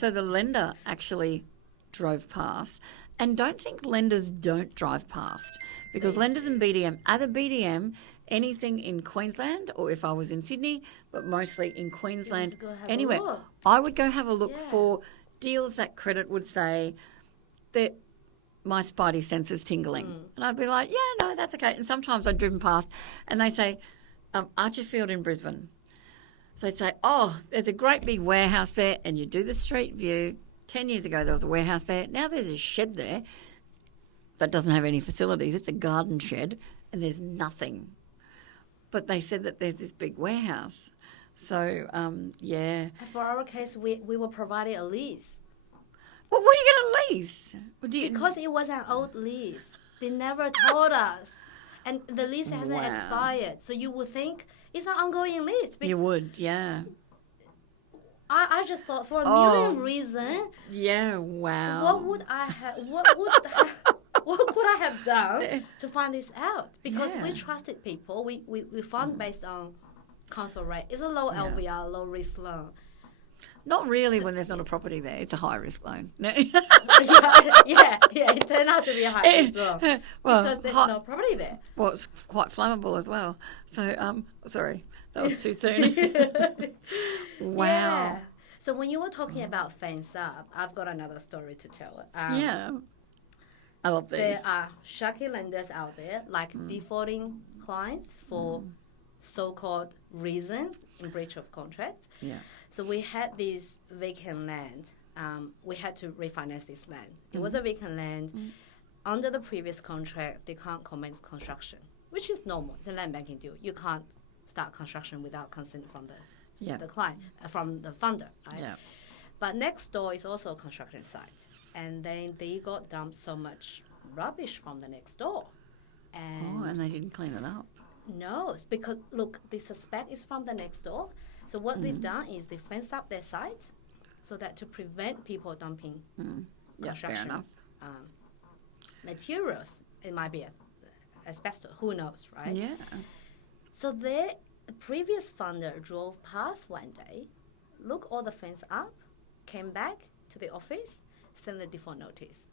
the lender actually drove past. And don't think lenders don't drive past because lenders and BDM, as a BDM, anything in Queensland or if I was in Sydney, but mostly in Queensland, anywhere, I would go have a look for deals that credit would say that my spidey sense is tingling. And I'd be like, yeah, no, that's okay. And sometimes I'd driven past and they say, Archerfield in Brisbane. So they'd say, oh, there's a great big warehouse there and you do the street view. 10 years ago, there was a warehouse there. Now there's a shed there that doesn't have any facilities. It's a garden shed and there's nothing. But they said that there's this big warehouse. So, yeah. For our case, we were provided a lease. Well, what are you going to lease? Because it was an old lease. They never told us. And the lease hasn't expired. So you would think it's an ongoing lease. You would, yeah. I just thought for a million reasons. Yeah, wow. What would I have? What could I have done to find this out? Because we trusted people. We fund based on council rate. It's a low LVR, low risk loan. Not really when there's not a property there. It's a high risk loan. No. yeah. It turned out to be a high risk loan because there's no property there. Well, it's quite flammable as well. So, sorry. That was too soon. Wow. Yeah. So when you were talking about fence up, I've got another story to tell. Yeah. I love these. There are sharky lenders out there, like defaulting clients for so-called reasons in breach of contract. Yeah. So we had this vacant land. We had to refinance this land. It was a vacant land. Under the previous contract, they can't commence construction, which is normal. It's a land banking deal. You can't start construction without consent from the client, from the funder, right? Yeah. But next door is also a construction site. And then they got dumped so much rubbish from the next door. And they didn't clean it up. No, it's because, look, they suspect it's from the next door. So what they've done is they fenced up their site so that to prevent people dumping construction materials. It might be asbestos, who knows, right? Yeah. So the previous funder drove past one day, looked all the fence up, came back to the office, sent a default notice,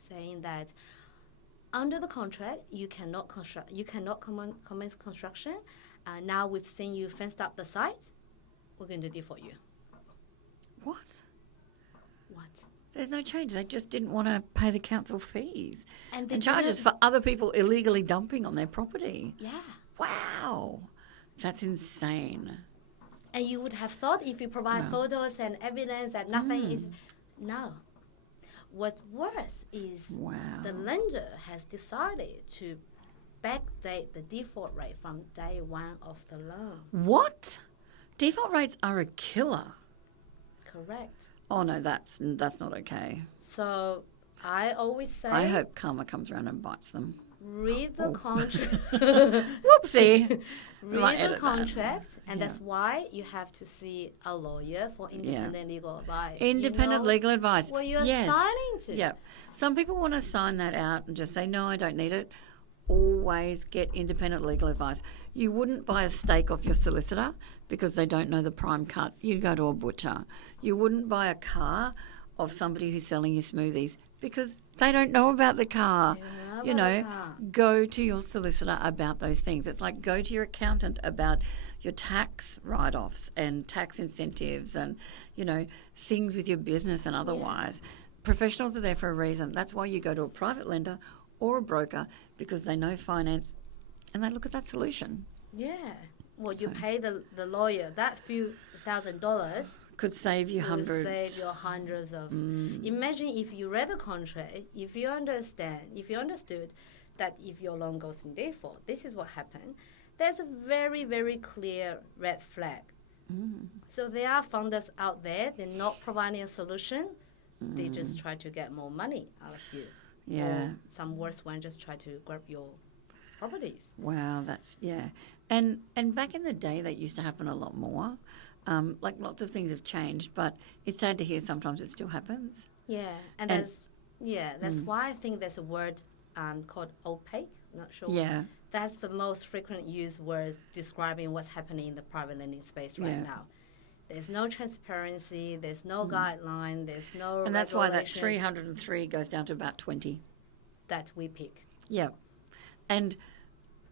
saying that under the contract you cannot commence construction. Now we've seen you fenced up the site, we're going to default you. What? What? There's no change. They just didn't want to pay the council fees and charges for other people illegally dumping on their property. Yeah. Wow. That's insane. And you would have thought if you provide photos and evidence that nothing is... No. What's worse is the lender has decided to backdate the default rate from day one of the loan. What? Default rates are a killer. Correct. Oh, no, that's not okay. So I always say... I hope karma comes around and bites them. Read the contract. Whoopsie. Read the contract, and that's why you have to see a lawyer for independent legal advice. Independent legal advice. What you're signing to. Yeah. Some people want to sign that out and just say, no, I don't need it. Always get independent legal advice. You wouldn't buy a steak off your solicitor because they don't know the prime cut. You go to a butcher. You wouldn't buy a car off somebody who's selling you smoothies because they don't know about the car. You know, go to your solicitor about those things. It's like go to your accountant about your tax write-offs and tax incentives and, things with your business and otherwise. Professionals are there for a reason. That's why you go to a private lender or a broker, because they know finance and they look at that solution. Yeah. Well, you pay the lawyer that few $1,000 could save you hundreds. Save you hundreds of. Imagine if you read the contract, if you understood that if your loan goes in default, this is what happened. There's a very, very clear red flag. So there are funders out there, they're not providing a solution. They just try to get more money out of you. Yeah. Or some worse one just try to grab your properties. Wow, And back in the day, that used to happen a lot more. Lots of things have changed, but it's sad to hear sometimes it still happens. Yeah, and that's why I think there's a word called opaque. I'm not sure. Yeah. That's the most frequent used word describing what's happening in the private lending space right now. There's no transparency, there's no guideline, there's no And that's why that 303 goes down to about 20. That we pick. Yeah. And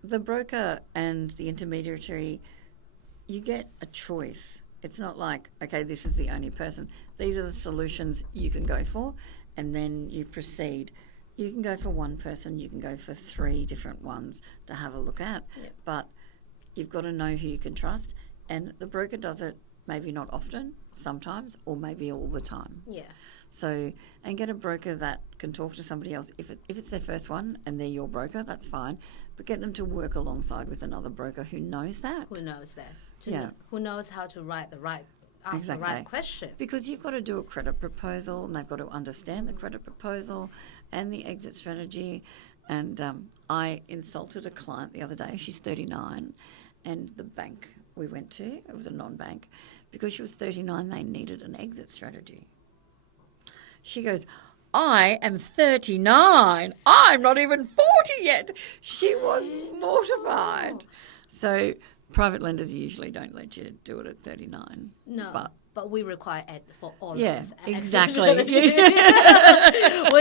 the broker and the intermediary, you get a choice. It's not like, okay, this is the only person. These are the solutions you can go for, and then you proceed. You can go for one person, you can go for 3 different ones to have a look at, but you've got to know who you can trust, and the broker does it maybe not often, sometimes, or maybe all the time. Yeah. So, and get a broker that can talk to somebody else. If it's their first one and they're your broker, that's fine. But get them to work alongside with another broker who knows that. Who knows that. Who knows how to ask the right question. Because you've got to do a credit proposal, and they've got to understand the credit proposal and the exit strategy. And I insulted a client the other day. She's 39, and the bank we went to, it was a non-bank, because she was 39, they needed an exit strategy. She goes, I am 39. I'm not even 40 yet. She was mortified. So private lenders usually don't let you do it at 39. No, but we require it for all of us. Yeah, exactly. We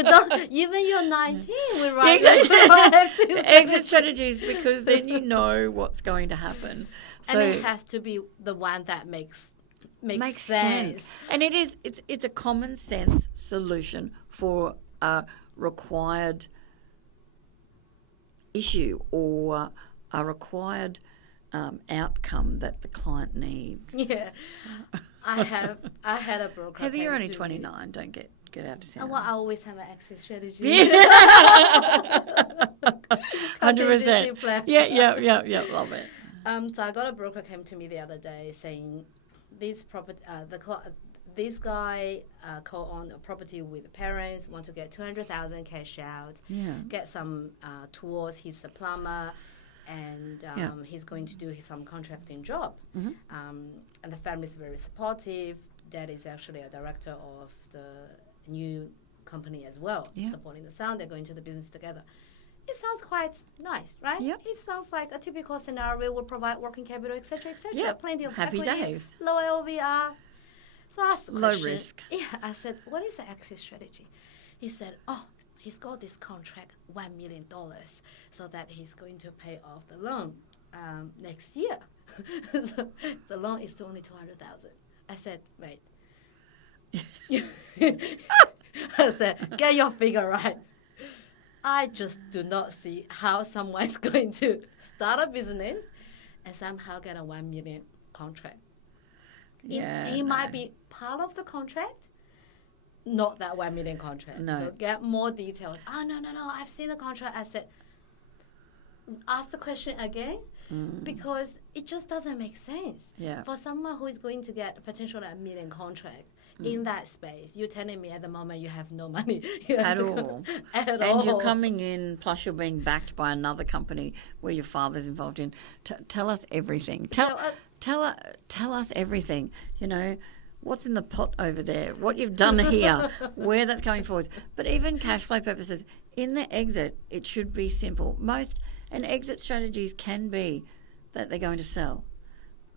don't, even you're 19, we write exit strategies, because then you know what's going to happen. So, and it has to be the one that makes sense. And it's a common sense solution for a required issue or a required outcome that the client needs. Yeah. I had a broker. Heather, you're only 29. Don't get out to sound. Well, I always have an exit strategy. 100%. Yeah. Love it. So I got a broker came to me the other day saying, this guy co-owned a property with the parents, want to get $200,000 cash out, get some tools. He's a plumber, and he's going to do some contracting job. And the family is very supportive. Dad is actually a director of the new company as well, supporting the son. They're going to the business together. It sounds quite nice, right? Yep. It sounds like a typical scenario will provide working capital, etc., etc. Yep. Plenty of happy equity, days. low LVR. So I asked the question. Low risk. Yeah, I said, what is the exit strategy? He said, he's got this contract, $1 million, so that he's going to pay off the loan next year. So the loan is only $200,000. I said, wait. I said, get your figure right. I just do not see how someone is going to start a business and somehow get a $1 million contract. He might be part of the contract, not that $1 million contract. No. So get more details. No, I've seen the contract. I said, ask the question again, because it just doesn't make sense. Yeah. For someone who is going to get potentially $1 million contract in that space, you're telling me at the moment you have no money at all. And you're coming in, plus you're being backed by another company where your father's involved in. Tell us everything. Tell us everything. What's in the pot over there, what you've done here, where that's coming forward. But even cash flow purposes, in the exit, it should be simple. And exit strategies can be that they're going to sell,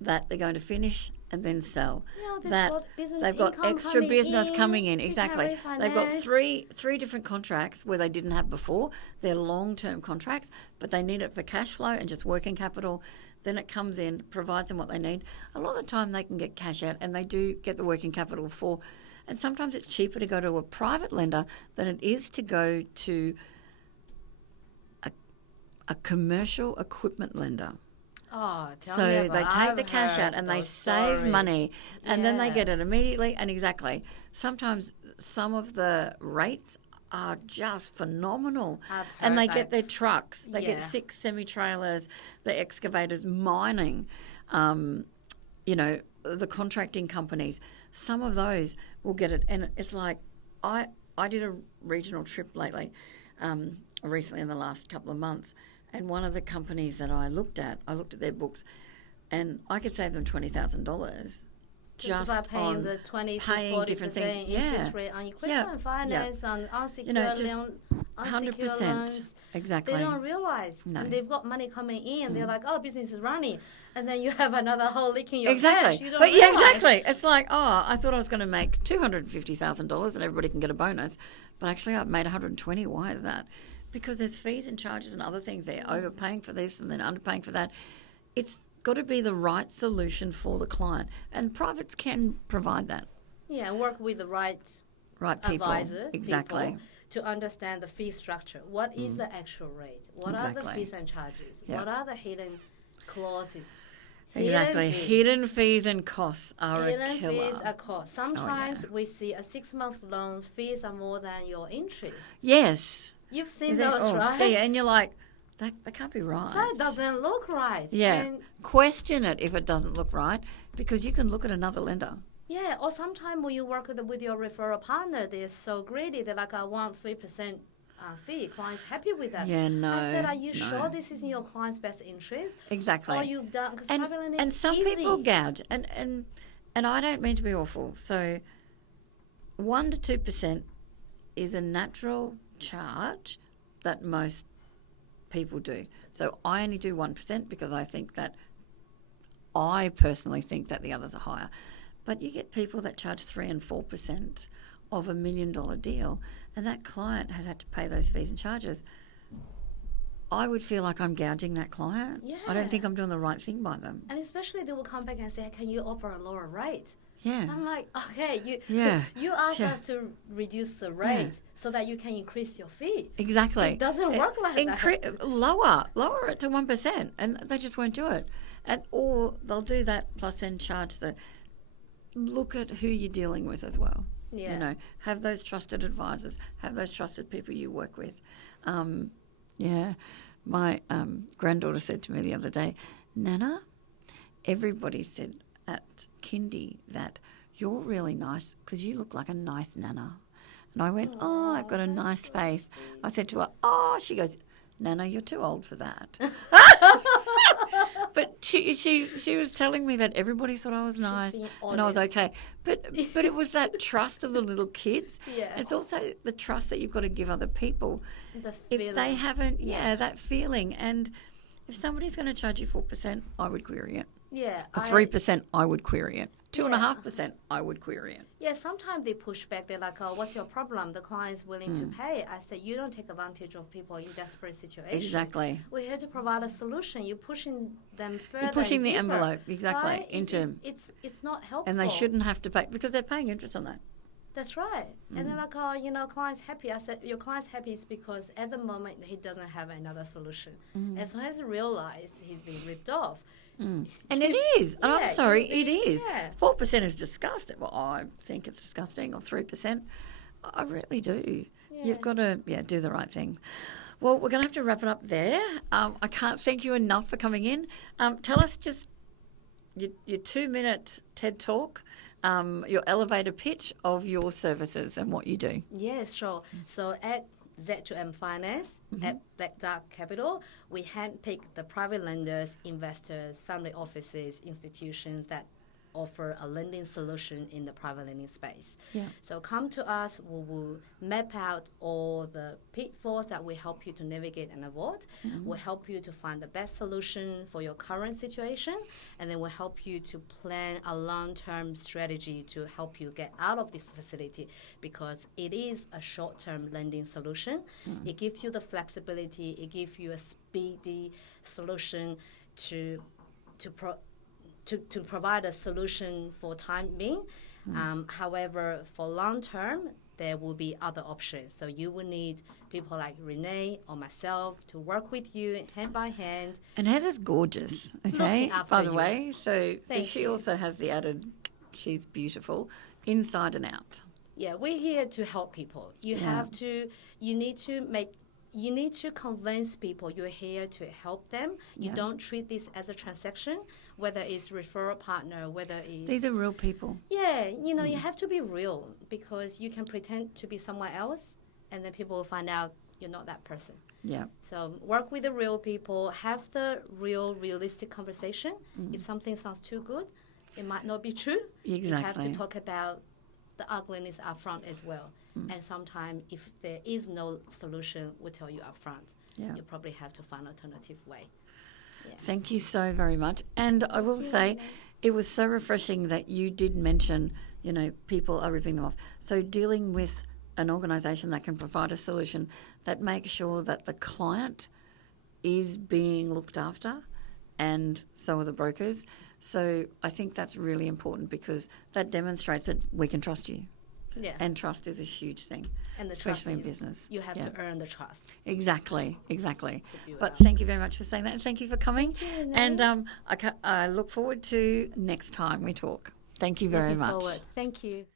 that they're going to finish and then sell. They've got extra business coming in. Exactly. They've got three different contracts where they didn't have before. They're long-term contracts, but they need it for cash flow and just working capital. then it comes in, provides them what they need. A lot of the time they can get cash out, and they do get the working capital for. And sometimes it's cheaper to go to a private lender than it is to go to a commercial equipment lender. Oh, tell me So about they take I've the cash heard out and they those save stories. money, and then they Yeah. get it immediately. And exactly, sometimes some of the rates are just phenomenal. I've And heard they that. get their trucks. They get Yeah. 6 semi-trailers, the excavators, mining, the contracting companies. Some of those will get it. And it's like, I did a regional trip lately, recently in the last couple of months. And one of the companies that I looked at their books, and I could save them $20,000 just by paying on the 20 to paying 40% different things. interest rate on equipment finance, on unsecured just loan, 100%. loans. Exactly. They don't realize. No. And they've got money coming in. They're like, oh, business is running. And then you have another hole leak in your Exactly. cash. You don't But yeah, realize. exactly. It's like, I thought I was going to make $250,000 and everybody can get a bonus. But actually I've made 120. Why is that? Because there's fees and charges and other things. They're overpaying for this and then underpaying for that. It's got to be the right solution for the client. And privates can provide that. Yeah, work with the right People. advisor, Exactly. people, to understand the fee structure. What is the actual rate? What are the Exactly. fees and charges? Yeah. What are the hidden clauses? Exactly. Hidden fees and costs are a Hidden killer. fees are cost. Sometimes we see a 6-month loan, fees are more than your interest. Yes. You've seen Is it- those, right? Yeah, and you're like, that can't be right. That doesn't look right. Yeah. And Question it if it doesn't look right, because you can look at another lender. yeah, or sometimes when you work with your referral partner, they're so greedy. They're like, I want 3% fee. Client's happy with that. Yeah, no. I said, are you no. sure this is in your client's best interest? Exactly. Or you've done, because and, private lending and is some easy. people gouge, and I don't mean to be awful. So 1 to 2% is a natural charge that most people do. So I only do 1% because I personally think that the others are higher. But you get people that charge 3 and 4% of $1 million deal, and that client has had to pay those fees and charges. I would feel like I'm gouging that client. I Yeah. don't think I'm doing the right thing by them. And especially they will come back and say, can you offer a lower rate? Yeah. I'm like, okay, Yeah. you asked Yeah. us to reduce the rate so that you can increase your fee. Exactly. It doesn't work like that. Lower it to 1%, and they just won't do it. Or they'll do that plus then charge look at who you're dealing with as well. Yeah. Have those trusted advisors, have those trusted people you work with. My granddaughter said to me the other day, Nana, everybody said at kindy that you're really nice because you look like a nice Nana. And I went, I've got a nice face. I said to her, she goes, Nana, you're too old for that. But she was telling me that everybody thought I was nice being and I was honest. okay. But it was that trust of the little kids. Yeah. It's also the trust that you've got to give other people. The If feeling. they haven't, that feeling. And if somebody's going to charge you 4%, I would query it. Yeah. Or 3%, I would query it. 2.5%, I would query it. Yeah, sometimes they push back. They're like, what's your problem? The client's willing to pay. I said, you don't take advantage of people in desperate situations. Exactly. We're here to provide a solution. You're pushing them further. You're pushing and the deeper, envelope, exactly, right? into... It's not helpful. And they shouldn't have to pay, because they're paying interest on that. That's right. And they're like, client's happy. I said, your client's happy is because at the moment he doesn't have another solution. As soon as he realizes he's been ripped off. And it is. And I'm Yeah, sorry, it it is. yeah. 4% is disgusting. Well, I think it's disgusting. Or 3%. I really do. You've got to, do the right thing. Well, we're going to have to wrap it up there. I can't thank you enough for coming in. Tell us just your 2-minute TED Talk, your elevator pitch of your services and what you do. Yes, sure. So at Z2M Finance, at Black Duck Capital, we handpick the private lenders, investors, family offices, institutions that offer a lending solution in the private lending space. Yeah. So come to us, we will map out all the pitfalls that will help you to navigate and avoid. We'll help you to find the best solution for your current situation, and then we'll help you to plan a long-term strategy to help you get out of this facility, because it is a short-term lending solution. It gives you the flexibility, it gives you a speedy solution to to provide a solution for time being. However, for long term, there will be other options. So you will need people like Renae or myself to work with you hand by hand. And Heather's gorgeous, okay, by the way. So she also has the added, she's beautiful inside and out. Yeah, we're here to help people. You need to convince people you're here to help them. You don't treat this as a transaction, whether it's referral partner, whether it's... These are real people. Yeah, you have to be real, because you can pretend to be someone else and then people will find out you're not that person. Yeah. So work with the real people, have the realistic conversation. If something sounds too good, it might not be true. Exactly. You have to talk about the ugliness up front as well. And sometimes if there is no solution, we'll tell you up front. Yeah. You probably have to find an alternative way. Yeah. Thank you so very much. And I will say, it was so refreshing that you did mention, people are ripping them off. So dealing with an organisation that can provide a solution that makes sure that the client is being looked after, and so are the brokers. So I think that's really important, because that demonstrates that we can trust you. Yeah. And trust is a huge thing, And the especially in trust is, business. you have to earn the trust. Exactly. But thank you very much for saying that, and thank you for coming. Thank you, and I look forward to next time we talk. Thank you very much. Thank you.